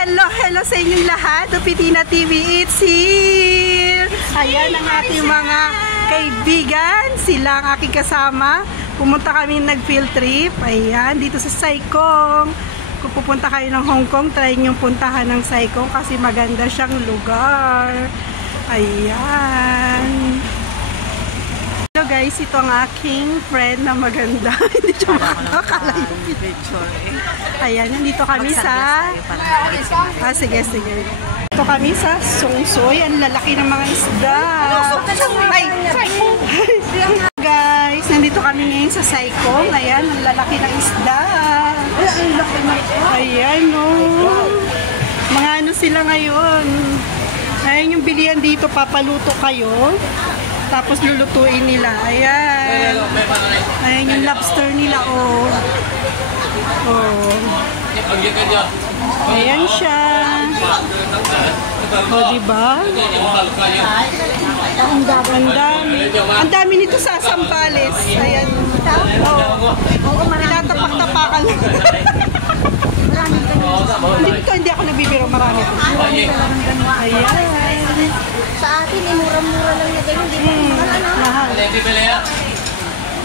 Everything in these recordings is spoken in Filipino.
Hello sa inyong lahat. Upitina TV, it's here. Ayan ang ating mga kaibigan. Sila ang aking kasama. Pumunta kami nag-field trip. Ayan, dito sa Sai Kung. Kung pupunta kayo ng Hong Kong, try nyo puntahan ng Sai Kung kasi maganda siyang lugar. Ayan. Hello guys, ito ang aking friend na maganda. Hindi siya makakala yung picture. Ayan, nandito kami sa... sige. Dito kami sa Songsoy. Ang lalaki ng mga isda. Ay! Guys, nandito kami ngayon sa Sai Kung. Ayan, ang lalaki ng isda. Ayan, oh. Mga ano sila ngayon. Ayan yung bilihan dito, papaluto kayo. Tapos lulutuin nila. Ayan. Ayan yung lobster nila, oh. Oh. Ayan siya. O, diba? Ang dami. Ang dami nito sa Sambales. Ayan. Oh. Tinatapak-tapakan. Hindi ako nabibiro. Marami. Ayan. Sa atin, murang-mura lang na ganyan. Mahal.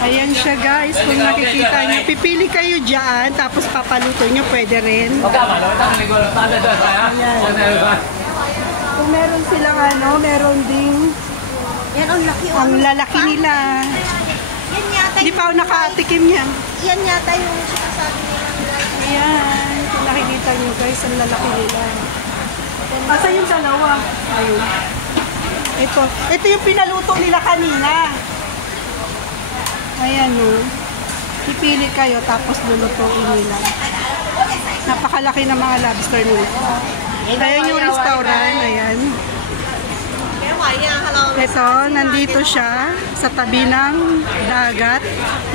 Ayan siya guys, kung nakikita nyo. Pipili kayo dyan, tapos papaluto nyo, pwede rin. Ayan. Kung meron silang ano, meron ding Yan, ang laki. ang lalaki nila. Yan yata Hindi pa ako nakatikim yan. Yan yata yung sinasabi nila. Ayan, kung nakikita nyo guys, ang lalaki nila. Asa yung dalawa? Ayun. Ito yung pinaluto nila kanina. Ayan o. Pipili kayo tapos lulutuin nila. Napakalaki ng mga lobster nila. Ayan yung restaurant. Ayan. Ito, nandito siya sa tabi ng dagat.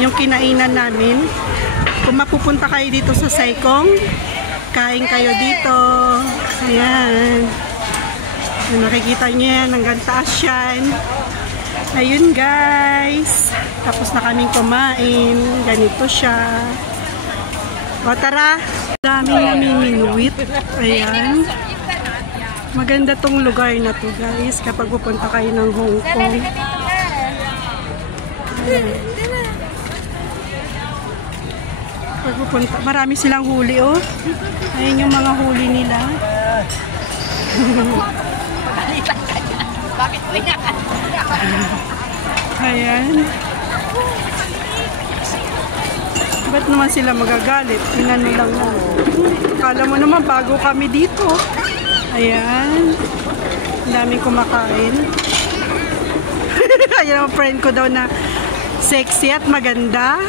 Yung kinainan namin. Kung mapupunta kayo dito sa Sai Kung, kain kayo dito. Ayan. Nakikita nyo yan, hanggang taas yan. Ayun guys. Tapos na kaming kumain. Ganito siya. O tara. Daming namiminuwit. Ayan. Maganda tong lugar na to guys. Kapag pupunta kayo ng Hong Kong. Kapag pupunta, marami silang huli oh. Ayan yung mga huli nila. Bakit mo yan? Ayan. Ba't naman sila magagalit? Inano lang na. Akala mo naman bago kami dito. Ayan. Ang daming kumakain. Ayan ang friend ko daw na sexy at maganda.